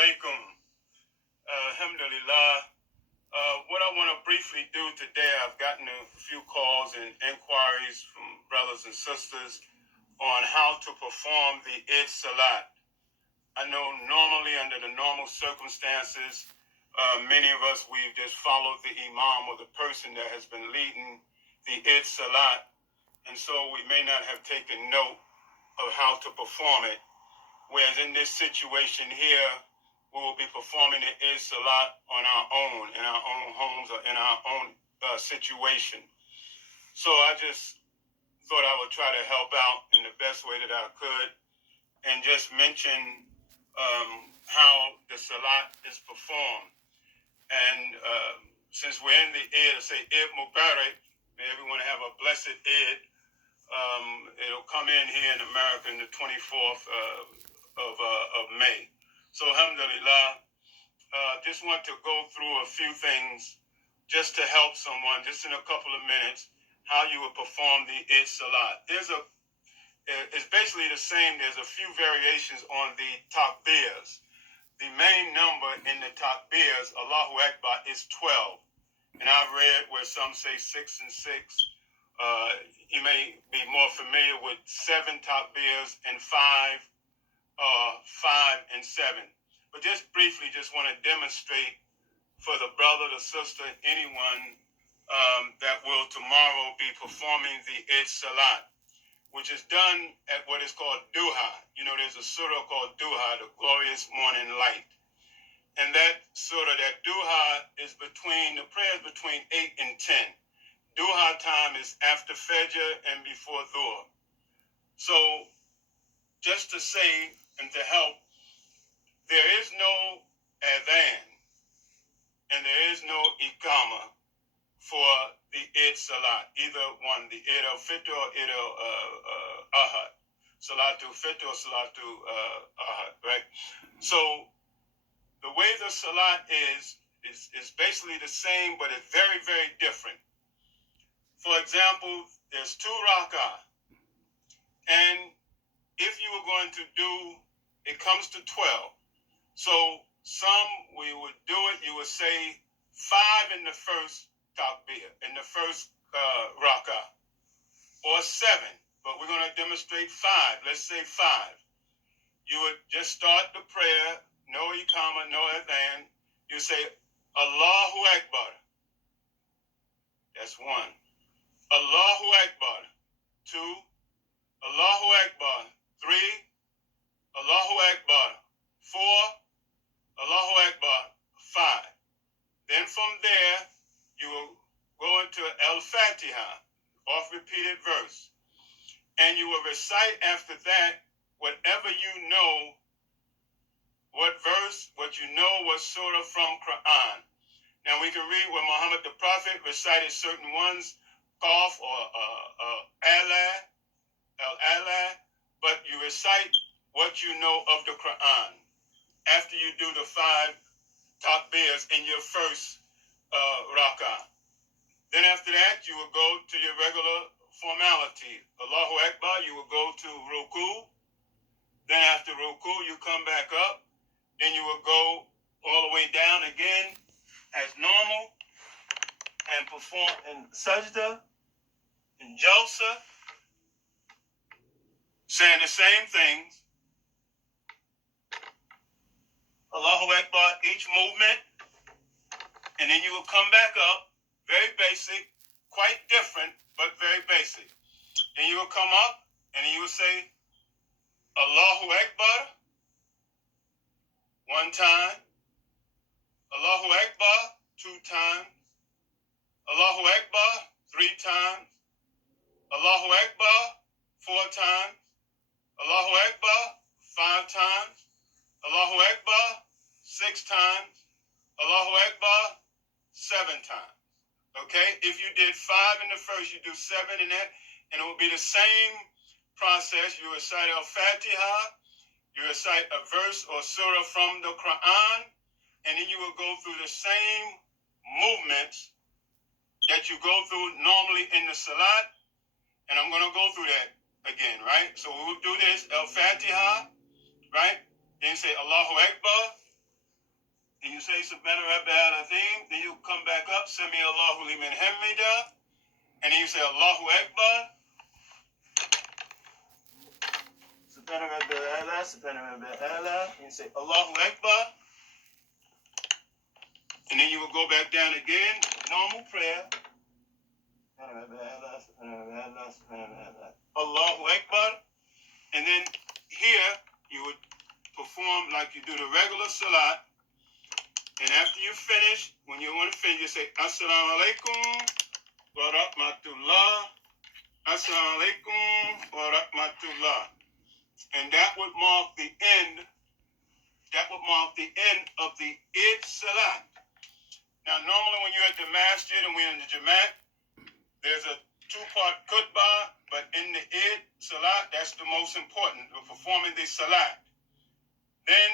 alaikum. Alhamdulillah. What I want to briefly do today, I've gotten a few calls and inquiries from brothers and sisters on how to perform the Eid Salat. I know normally under the normal circumstances, many of us, we've just followed the imam or the person that has been leading the Eid Salat, and so we may not have taken note of how to perform it. Whereas in this situation here, we will be performing the Eid Salat on our own, in our own homes or in our own situation. So I just thought I would try to help out in the best way that I could and just mention how the Salat is performed. And since we're in the Eid, I say Eid Mubarak, may everyone have a blessed Eid. It'll come in here in America on the 24th of May. So alhamdulillah, just want to go through a few things just to help someone, just in a couple of minutes, how you would perform the Eid Salat. It's basically the same. There's a few variations on the takbirs. The main number in the takbirs, Allahu Akbar, is 12. And I've read where some say 6 and 6. You may be more familiar with 7 takbirs and 5 and 7. But just briefly, just want to demonstrate for the brother, the sister, anyone that will tomorrow be performing the Eid Salat, which is done at what is called Duha. You know, there's a surah called Duha, the glorious morning light. And that surah, that Duha, is the prayer is between 8 and 10. Duha time is after Fajr and before Dhuhr. So, just to say and to help, there is no adhan and there is no iqama for the Eid Salat, either one, the Eid al-Fitr or Eid al-Ahad. Salatul Fitr or Salatul Ahad, right? So the way the Salat is basically the same, but it's very, very different. For example, there's 2 rak'ah, and if you were going to do, it comes to 12. So we would do it, you would say 5 in the first takbir, in the first rak'ah, or 7, but we're going to demonstrate 5. Let's say 5. You would just start the prayer, no iqama, no adhan. You say, Allahu Akbar. That's 1. Allahu Akbar. 2. Allahu Akbar. 3. Allahu Akbar. 4. Allahu Akbar. 5. Then from there, you will go into Al-Fatiha, oft repeated verse. And you will recite after that whatever you know, what verse, what you know was surah from Quran. Now we can read where Muhammad the Prophet recited certain ones, Qaf or Al-Allah, but you recite what you know of the Quran after you do the 5 takbirs in your first rak'ah. Then after that, you will go to your regular formality. Allahu Akbar, you will go to ruku. Then after ruku, you come back up. Then you will go all the way down again as normal and perform in sajda, in jalsa, saying the same things. Allahu Akbar, each movement. And then you will come back up, very basic, quite different, but very basic. Then you will come up and you will say, Allahu Akbar, 1 time. Allahu Akbar, 2 times. Allahu Akbar, 3 times. Allahu Akbar, 4 times. Allahu Akbar, 5 times. Allahu Akbar, 6 times. Allahu Akbar, 7 times. Okay? If you did 5 in the first, you do 7 in that, and it will be the same process. You recite Al-Fatiha, you recite a verse or surah from the Quran, and then you will go through the same movements that you go through normally in the Salat, and I'm going to go through that again, right? So we will do this, Al-Fatiha, right? Then say Allahu Akbar, and you say Subhana Rabbil Azim, then you come back up, Sami Allahu liman hamida, and then you say Allahu Akbar, Subhana Rabbil Ala, Subhana Rabbil Ala, and you say Allahu Akbar, and then you will go back down again, normal prayer, Allahu Akbar, and then here you would perform like you do the regular salat, and after you finish, when you want to finish, you say Assalamu alaikum wa rahmatullah, Assalamu alaikum wa rahmatullah, and that would mark the end. That would mark the end of the Eid Salat. Now, normally when you're at the masjid and we're in the Jamaat, there's a two-part khutbah, but in the Eid Salat, that's the most important, for performing the Salat. Then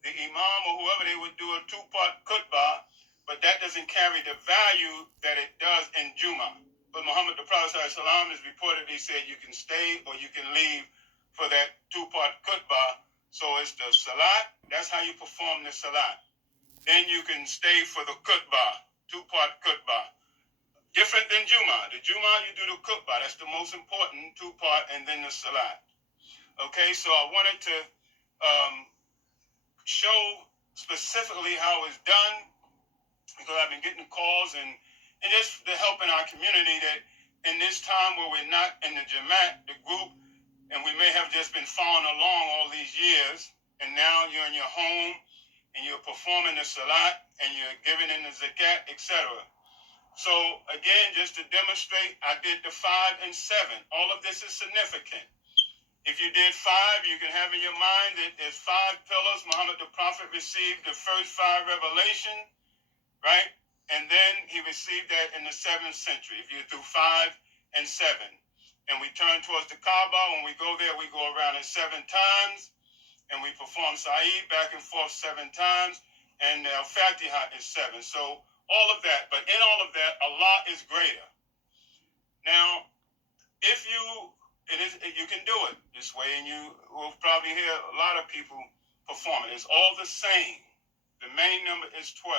the Imam or whoever, they would do a two-part khutbah, but that doesn't carry the value that it does in Jummah. But Muhammad the Prophet ﷺ is reported, he said you can stay or you can leave for that two-part khutbah. So it's the Salat, that's how you perform the Salat. Then you can stay for the khutbah, two-part khutbah. Different than Jummah. The Jummah, you do the khutbah. That's the most important two-part, and then the Salat. Okay, so I wanted to show specifically how it's done, because I've been getting calls and just to help in our community that in this time where we're not in the Jamaat, the group, and we may have just been following along all these years, and now you're in your home, and you're performing the Salat, and you're giving in the Zakat, etc. So, again, just to demonstrate, I did the 5 and 7. All of this is significant. If you did 5, you can have in your mind that there's 5 pillars. Muhammad the Prophet received the first 5 revelation, right? And then he received that in the 7th century. If you do 5 and 7. And we turn towards the Kaaba. When we go there, we go around it 7 times. And we perform Sa'id back and forth 7 times. And Al-Fatiha is 7. So all of that. But in all of that, Allah is greater. Now, if you can do it this way, and you will probably hear a lot of people perform it. It's all the same. The main number is 12.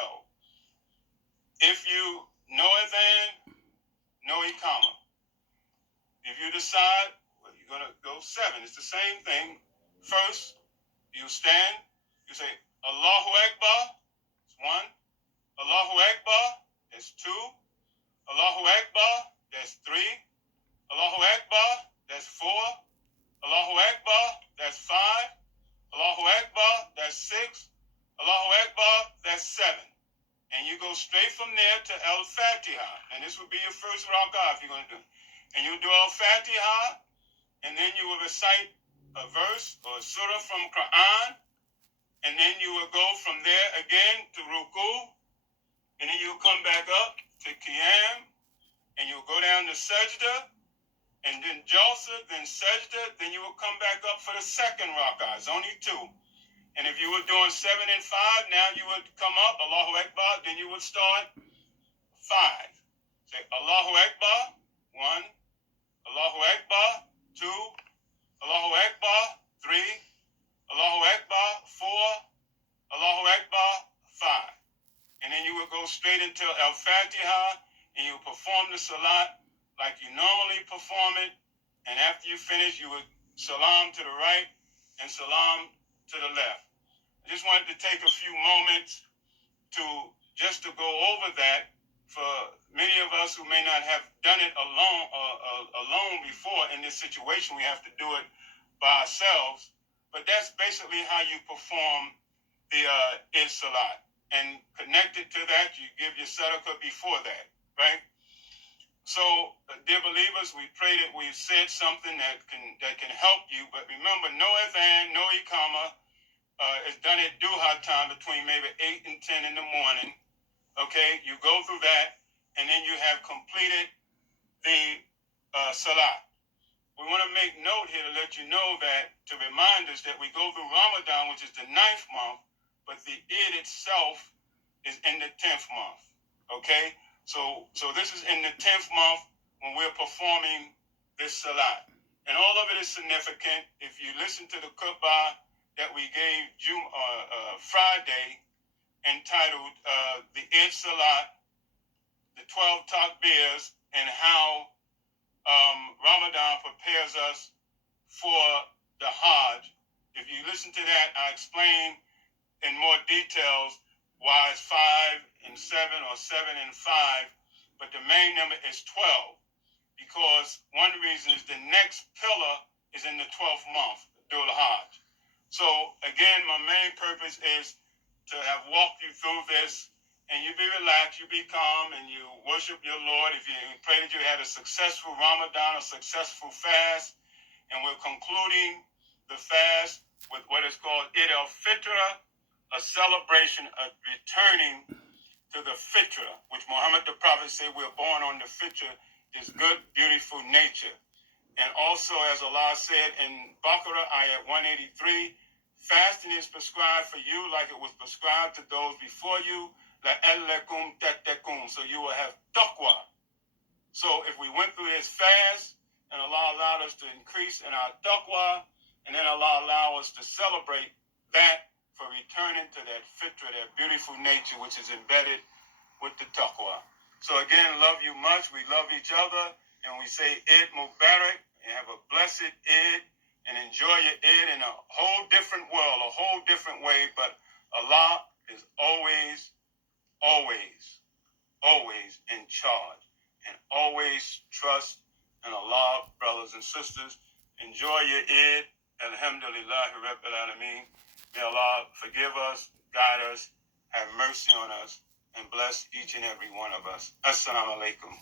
If you know Adhan, no Iqama. If you decide, well, you're going to go 7. It's the same thing. First, you stand, you say, Allahu Akbar, that's 1. Allahu Akbar, that's 2. Allahu Akbar, that's 3. Allahu Akbar, that's 4. Allahu Akbar, that's 5. Allahu Akbar, that's 6. Allahu Akbar, that's 7. And you go straight from there to Al-Fatiha. And this would be your first rak'ah if you're going to do it. And you do Al-Fatiha, and then you will recite a verse or a surah from Quran, and then you will go from there again to Ruku, and then you'll come back up to Qiyam, and you'll go down to Sajda, and then Jalsa, then Sajda, then you will come back up for the second rak'ah. It's only 2. And if you were doing 7 and 5, now you would come up, Allahu Akbar, then you would start 5. Say Allahu Akbar, 1. Allahu Akbar, 2. Allahu Akbar, 3. Allahu Akbar, 4. Allahu Akbar, 5. And then you would go straight into Al-Fatiha, and you would perform the Salat like you normally perform it. And after you finish, you would salam to the right and salam to the left. I just wanted to take a few moments just to go over that for many of us who may not have done it alone before. In this situation, we have to do it by ourselves. But that's basically how you perform the Eid Salat. And connected to that, you give your sadaqah before that, right? So, dear believers, we pray that we've said something that can help you. But remember, no adhan, no iqama is done at duha time between maybe 8 and 10 in the morning. Okay, you go through that, and then you have completed the salat. We want to make note here to let you know that, to remind us that we go through Ramadan, which is the 9th month, but the Eid itself is in the 10th month. Okay? So this is in the 10th month when we're performing this salat. And all of it is significant. If you listen to the khutbah that we gave Friday, entitled The Eid Salat, the 12 takbirs, and how Ramadan prepares us for the Hajj. If you listen to that, I explain in more details why it's 5 and 7 or 7 and 5, but the main number is 12, because one reason is the next pillar is in the 12th month, Dhul Hajj. So again, my main purpose is to have walked you through this, and you be relaxed, you be calm, and you worship your Lord. If you pray that you had a successful Ramadan, a successful fast, and we're concluding the fast with what is called Eid al-Fitr, a celebration of returning to the fitra, which Muhammad the Prophet said we're born on the fitra, this good, beautiful nature. And also, as Allah said in Baqarah, ayat 183, fasting is prescribed for you like it was prescribed to those before you, لَأَلَّكُمْ تَتَّقُونَ, so you will have taqwa. So if we went through this fast, and Allah allowed us to increase in our taqwa, and then Allah allowed us to celebrate that for returning to that fitra, that beautiful nature which is embedded with the taqwa. So again, love you much. We love each other, and we say Eid Mubarak, and have a blessed Eid, and enjoy your Eid in a whole different world, a whole different way. But Allah is always, always, always in charge, and always trust in Allah, brothers and sisters. Enjoy your Eid. Alhamdulillahi Rabbil Alameen. May Allah forgive us, guide us, have mercy on us, and bless each and every one of us. Assalamu alaikum.